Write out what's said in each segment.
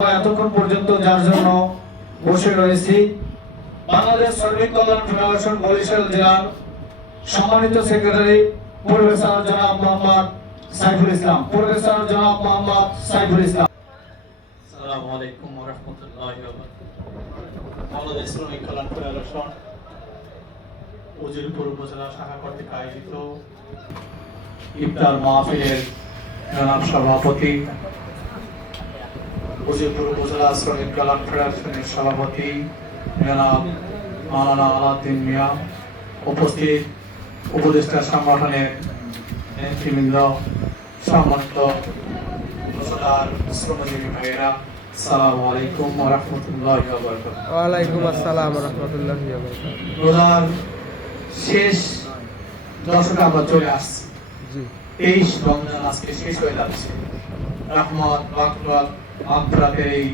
এতক্ষণ পর্যন্ত যার জন্য বসে রয়েছি বাংলাদেশ শ্রমিক কল্যাণ ফেডারেশন বরিশাল জেলার সম্মানিত সেক্রেটারি প্রফেসর জনাব মোহাম্মদ সাইফুল ইসলাম। প্রফেসর জনাব মোহাম্মদ সাইফুল ইসলাম। আসসালামু আলাইকুম ওয়া রাহমাতুল্লাহি ওয়া বারাকাতুহু। বাংলাদেশ শ্রমিক কল্যাণ ফেডারেশন উজিরপুর উপজেলা শাখা কর্তৃক আয়োজিত ইফতার মাহফিলের জনাব সভাপতি, উজিরপুর উপজেলা শ্রমিক কল্যাণ ফেডারেশনের সভাপতি জনাব মাওলানা আলাউদ্দিন মিয়া, উপস্থিত উপদেষ্টা সংগঠনের নেতৃবৃন্দ, সম্মানিত শ্রমজীবী ভাইয়েরা, আসসালামু আলাইকুম ওয়া রাহমাতুল্লাহি ওয়া বারাকাতুহু। ওয়া আলাইকুম আসসালাম ওয়া রাহমাতুল্লাহি ওয়া বারাকাতুহু। রোজার শেষ দশকে আমরা চলে আসছি। 23 রমজান আজকে শেষ হয়ে যাচ্ছে। রহমত, বরকত, মাগফিরাতের এই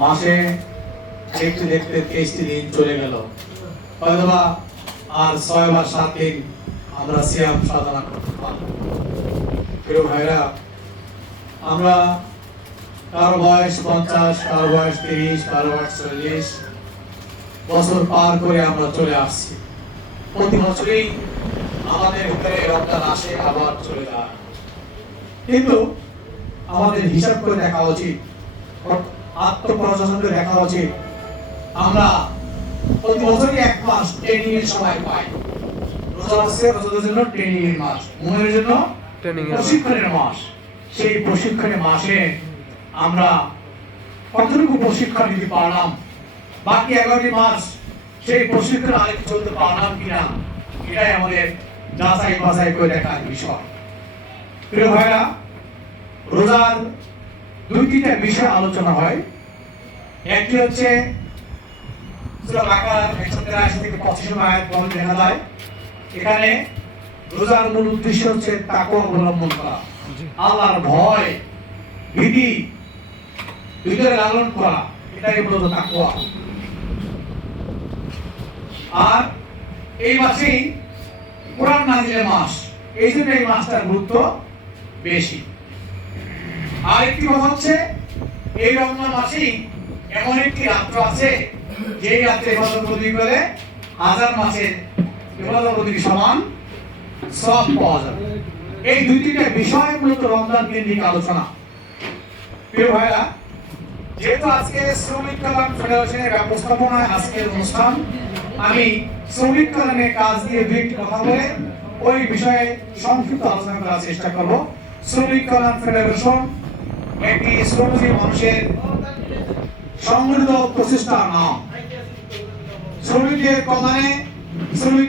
মাসে দেখতে দেখতে 23টি দিন চলে গেল। হয়তোবা আর 6 বা 7 দিন আমরা সিয়াম সাধনা করতে পারব। প্রিয় ভাইরা, আমরা কারো বয়স 50, কারো বয়স 30, কারো বয়স 40 বছর পার করে আমরা চলে আসছি। প্রতি বছরই আমাদের ভিতরে রমজান আসে, আবার চলে যায়। কিন্তু আমাদের হিসাব করে দেখা উচিত, আত্মপর্যালোচনা করে দেখা উচিত, আমরা প্রতি বছরই 1 মাস ট্রেনিং এর সময় পাই। রোজা মাসে রোজার জন্য ট্রেনিং এর মাস, মনের জন্য প্রশিক্ষণের মাস। সেই প্রশিক্ষণের মাসে আমরা কতটুকু প্রশিক্ষণ দিতে পারলাম, বাকি 11টি মাস সেই প্রশিক্ষণ আরেকটু চলতে পারলাম কিনা, এটাই আমাদের যাচাই বাছাই করে দেখার বিষয়। প্রিয় ভাইরা, রোজার 2-3টা বিষয় আলোচনা হয়। একটি হচ্ছে সূরা বাকারা 183 থেকে 85 আয়াত পর্যন্ত দেখা যায়। এখানে রোজার মূল উদ্দেশ্য হচ্ছে তাকওয়া অবলম্বন করা, আল্লাহর ভয় ভীতি ভিতরে লালন করা, এটাই মূলত তাকওয়া। আর এই মাসেই কোরআন নাযিলের মাস, এই জন্য এই মাসটার গুরুত্ব বেশি। আর একটি কথা হচ্ছে, এই রমজান মাসেই এমন একটি রাত্র আছে যেই রাত্রে ইবাদত বন্দেগী করে 1000 মাসের ইবাদত বন্দেগী সমান সওয়াব পাওয়া যাবে। এই 2-3টা বিষয় মূলত রমজান কেন্দ্রিক আলোচনা। প্রিয় ভাইরা, যেহেতু আজকে শ্রমিক কল্যাণ ফেডারেশনের ব্যবস্থাপনায় আজকের অনুষ্ঠান, আমি শ্রমিক কল্যাণের কাজ নিয়ে 2-1টি কথা বলে ওই বিষয়ে সংক্ষিপ্ত আলোচনা করার চেষ্টা করব। শ্রমিক কল্যাণ ফেডারেশন একটি শ্রমজীবী মানুষের সংগঠিত প্রচেষ্টার নাম। শ্রমিকদের কল্যাণে শ্রমিক